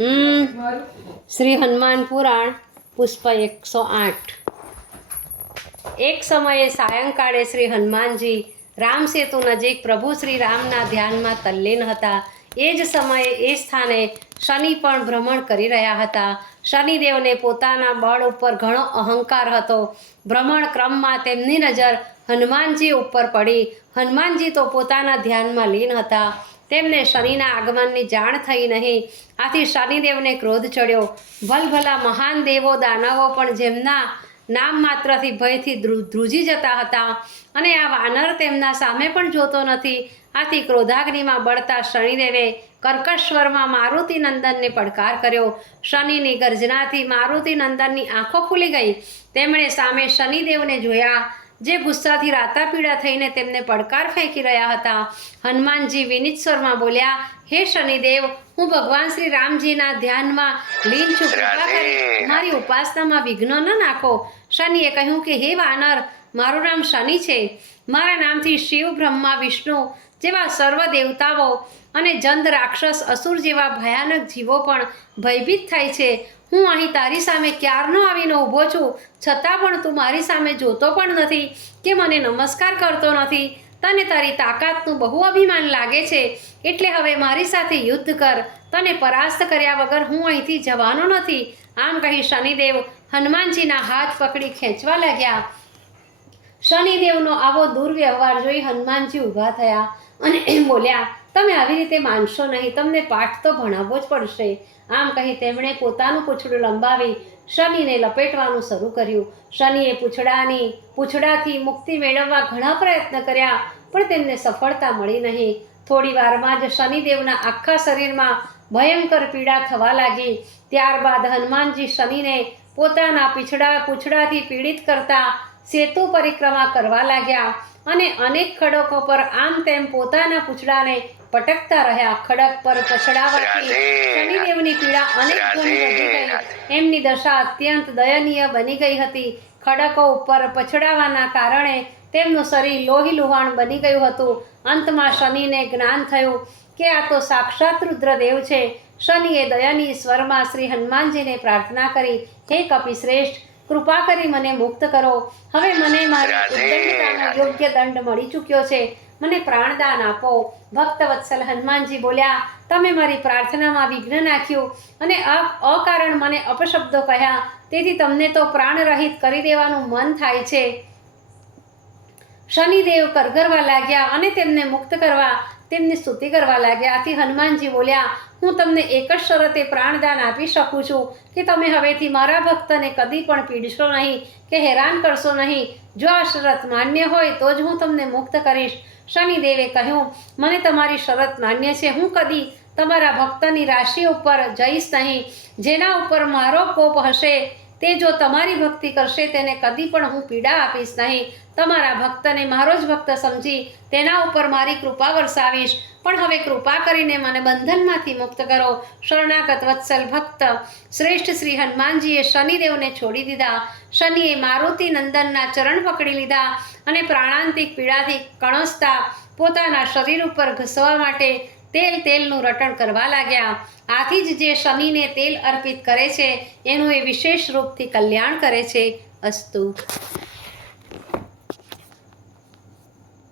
હમ. શ્રી હનુમાન પુરાણ પુષ્પ એકસો આઠ. એક સમયે સાયંકાળે શ્રી હનુમાનજી રામ સેતુ નજીક પ્રભુ શ્રી રામના ધ્યાનમાં તલ્લીન હતા. એ જ સમયે એ સ્થાને શનિ પણ ભ્રમણ કરી રહ્યા હતા. શનિદેવને પોતાના બળ ઉપર ઘણો અહંકાર હતો. ભ્રમણ ક્રમમાં તેમની નજર હનુમાનજી ઉપર પડી. હનુમાનજી તો પોતાના ધ્યાનમાં લીન હતા. તેમને શનિના આગમનની જાણ થઈ નહીં. આથી શનિદેવને ક્રોધ ચડ્યો. ભલભલા મહાન દેવો દાનવો પણ જેમના નામ માત્રથી ભયથી ધ્રુજી જતા હતા અને આ વાનર તેમના સામે પણ જોતો નથી. આથી ક્રોધાગ્નિમાં બળતા શનિદેવે કર્કશ્વરમાં મારુતિ નંદનને પડકાર કર્યો. શનિની ગર્જનાથી મારુતિ નંદનની આંખો ખુલી ગઈ. તેમણે સામે શનિદેવને જોયા. જે ગુસ્સાથી રાતાપીડા થઈને તેમને પડકાર ફેંકી રહ્યા હતા. હનુમાનજી વિનિત સ્વરમાં બોલ્યા હે શનિદેવ હું ભગવાન શ્રી રામજીના ધ્યાનમાં લીન છું. કૃપા કરી મારી ઉપાસનામાં વિઘ્ન ન નાખો. શનિએ કહ્યું કે હે વાનર મારું નામ શનિ છે. મારા નામથી શિવ બ્રહ્મા વિષ્ણુ જેવા સર્વ દેવતાઓ અને જંદ રાક્ષસ અસુર જેવા ભયાનક જીવો પણ ભયભીત થાય છે. હું અહીં તારી સામે ક્યારનો આવીને ઊભો છું? છતાં પણ તું મારી સામે જોતો પણ નથી કે મને નમસ્કાર કરતો નથી. તને તારી તાકાતનું બહુ અભિમાન લાગે છે. એટલે હવે મારી સાથે યુદ્ધ કર. તને પરાસ્ત કર્યા વગર હું અહીંથી જવાનો નથી. આમ કહી શનિદેવ હનુમાનજીના હાથ પકડી ખેંચવા લાગ્યા. શનિદેવનો આવો દુર્વ્યવહાર જોઈ હનુમાનજી ઊભા થયા અને બોલ્યા તમે આવી રીતે માનશો નહીં, તમને પાઠ તો ભણાવવો જ પડશે. આમ કહી તેમણે પોતાનું પૂંછડું લંબાવી શનિને લપેટવાનું શરૂ કર્યું. શનિએ પૂછડાની, પૂંછડાથી મુક્તિ મેળવવા ઘણા પ્રયત્ન કર્યા, પણ તેમને સફળતા મળી નહીં. થોડી વારમાં જ શનિદેવના આખા શરીરમાં ભયંકર પીડા થવા લાગી. ત્યારબાદ હનુમાનજી શનિને પોતાના પીછડા પૂછડાથી પીડિત કરતા સેતુ પરિક્રમા કરવા લાગ્યા અને અનેક ખડકો પર આમ તેમ પોતાના પૂછડાને પટકતા રહ્યા. ખડક પર પછડાવાથી શનિદેવની પીડા અનેક ગણી વધી ગઈ. એમની દશા અત્યંત દયનીય બની ગઈ હતી. ખડકો ઉપર પછડાવાના કારણે તેમનું શરીર લોહી લુહાણ બની ગયું હતું. અંતમાં શનિને જ્ઞાન થયું કે આ તો સાક્ષાત રુદ્રદેવ છે. શનિએ દયાની સ્વરમાં શ્રી હનુમાનજીને પ્રાર્થના કરી હે કપિશ્રેષ્ઠ કૃપા કરી મને મુક્ત કરો. હવે મને મારી ઉદ્દંડતાનો યોગ્ય દંડ મળી ચૂક્યો છે. મને પ્રાણદાન આપો. ભક્ત વત્સલ હનુમાનજી બોલ્યા તમે મારી પ્રાર્થનામાં વિઘ્ન નાખ્યું અને અ- અકારણ મને અપશબ્દો કહ્યા. તેથી તમને તો પ્રાણરહિત કરી દેવાનું મન થાય છે. શનિદેવ કરગરવા લાગ્યા અને તેમને મુક્ત કરવા, તેમની સ્તુતિ કરવા લાગ્યા. આથી હનુમાનજી બોલ્યા, હું તમને એક જ શરતે પ્રાણદાન આપી શકું છું કે તમે હવેથી મારા ભક્તને કદી પણ પીડશો નહીં, કે હેરાન કરશો નહીં. જો આ શરત માન્ય હોય તો જ હું તમને મુક્ત કરીશ. શનિદેવે કહ્યું, મને તમારી શરત માન્ય છે. હું કદી તમારા ભક્તની રાશિ ઉપર જઈશ નહીં, જેના ઉપર મારો કોપ હશે. તે જો તમારી ભક્તિ કરશે, તેને કદી પણ હું પીડા આપીશ નહીં. તમારા ભક્તને મારો જ ભક્ત સમજી તેના ઉપર મારી કૃપા વરસાવીશ. પણ હવે કૃપા કરીને મને બંધનમાંથી મુક્ત કરો. શરણાગત વત્સલ ભક્ત, શ્રેષ્ઠ શ્રી હનુમાનજીએ શનિદેવને છોડી દીધા. શનિએ મારુતિ નંદનના ચરણ પકડી લીધા અને પ્રાણાંતિક પીડાથી કણસતા પોતાના શરીર ઉપર ઘસવા માટે તેલ તેલનું રટણ કરવા લાગ્યા. આથી જ જે શનિને તેલ અર્પિત કરે છે, એનું એ વિશેષ રૂપથી કલ્યાણ કરે છે. અસ્તુ.